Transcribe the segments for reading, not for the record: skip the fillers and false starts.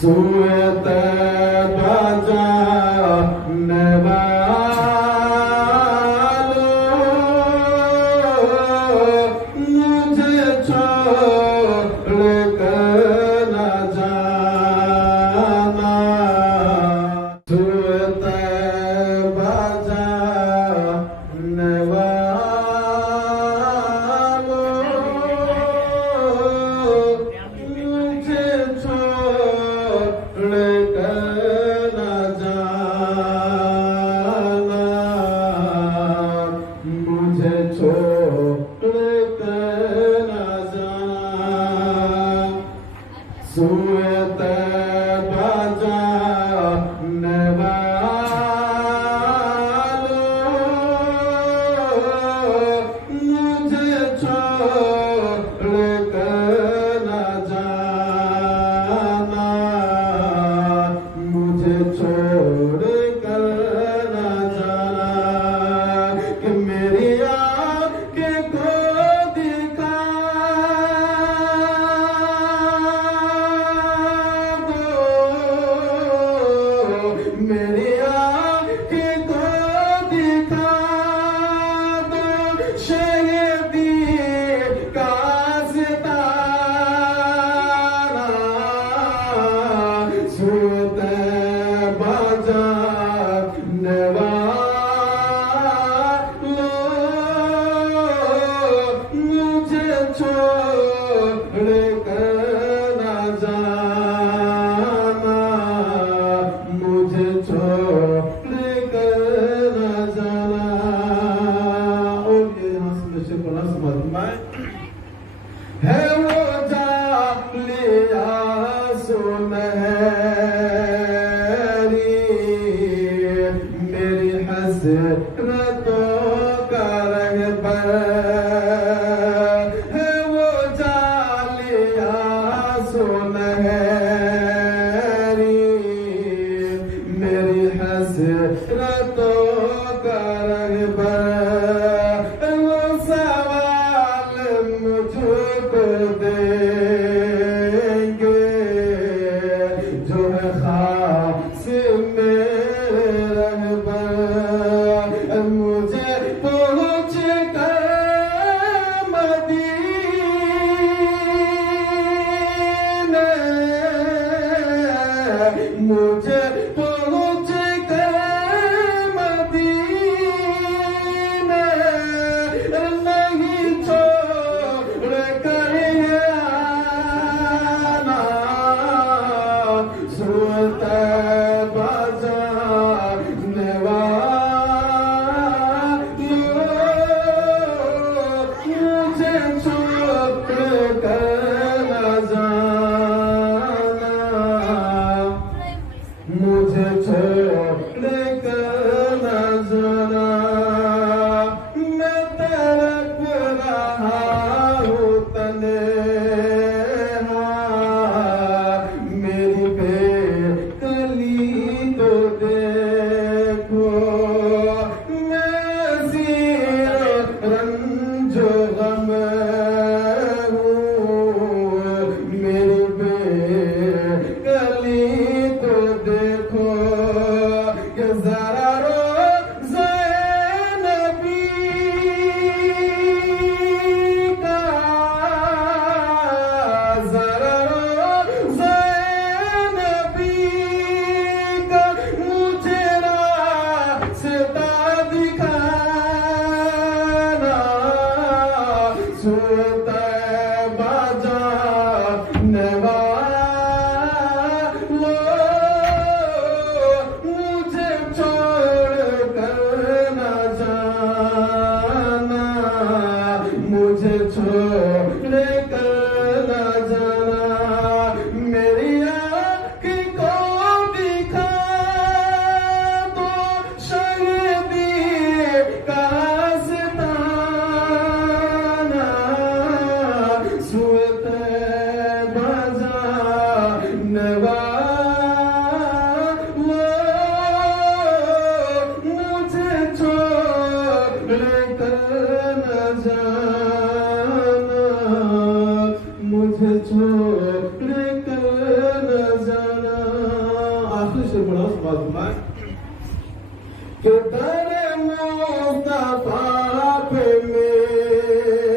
सूरत बाजा नवालो मुझे छोड़ कर न जाना सूरत बाजा नवालो मुझे छोड़ कर न जाना मुझे छोड़ कर न जाना सूरत बाजा नवालो मुझे छोड़ कर न जाना मुझे छोड़ कर न जाना कि मेरी आँखें को दिखा दो मेरी आँखें को दिखा दो शहीदी का सितारा सूरत बाजा नवालो मुझे छोड़ कर न जाना मुझे छोड़ कर न जाना और ये हंसने से बड़ा समझ है वो जालिया सुनहरी मेरी हसरतों का रहबर है वो जालिया सुनहरी मेरी हसरतों का रहबर वो सवाल मुझको देंगे जो है खास मेरे रहबर मुझे पहुँच कर मदीने मुझे पहुँच कर मदीने नहीं छोड़ कर आना सूरत बाजा नवालो मुझे छोड़ कर न जाना मुझे छोड़ कर न जाना मैं तड़प रहा हूँ तन्हा मेरी बेकरारी शेर पढ़ा सुबह कि दरे मुस्तफा पे मेरी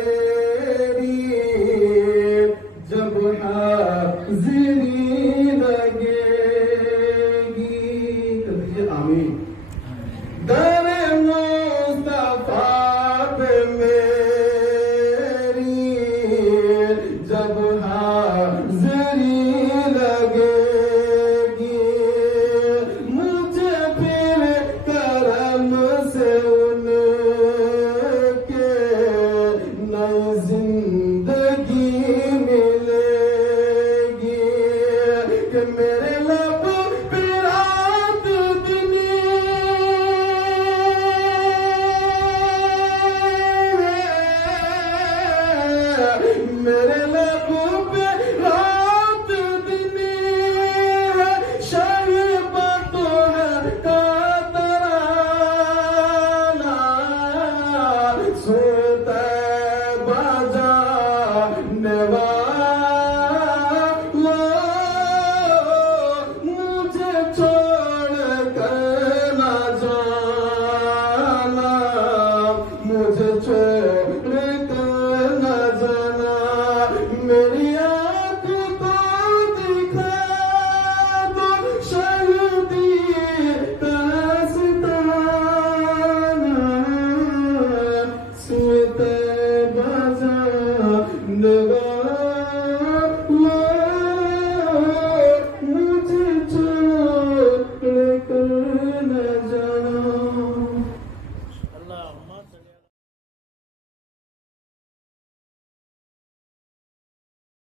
जब हाज़िरी लगेगी, कहिए आमीन। दरे मुस्तफा पे मेरी जब हाज़िरी लगेगी, मुझे फिर करम से उनके नई जिंदगी मिलेगी कि मेरे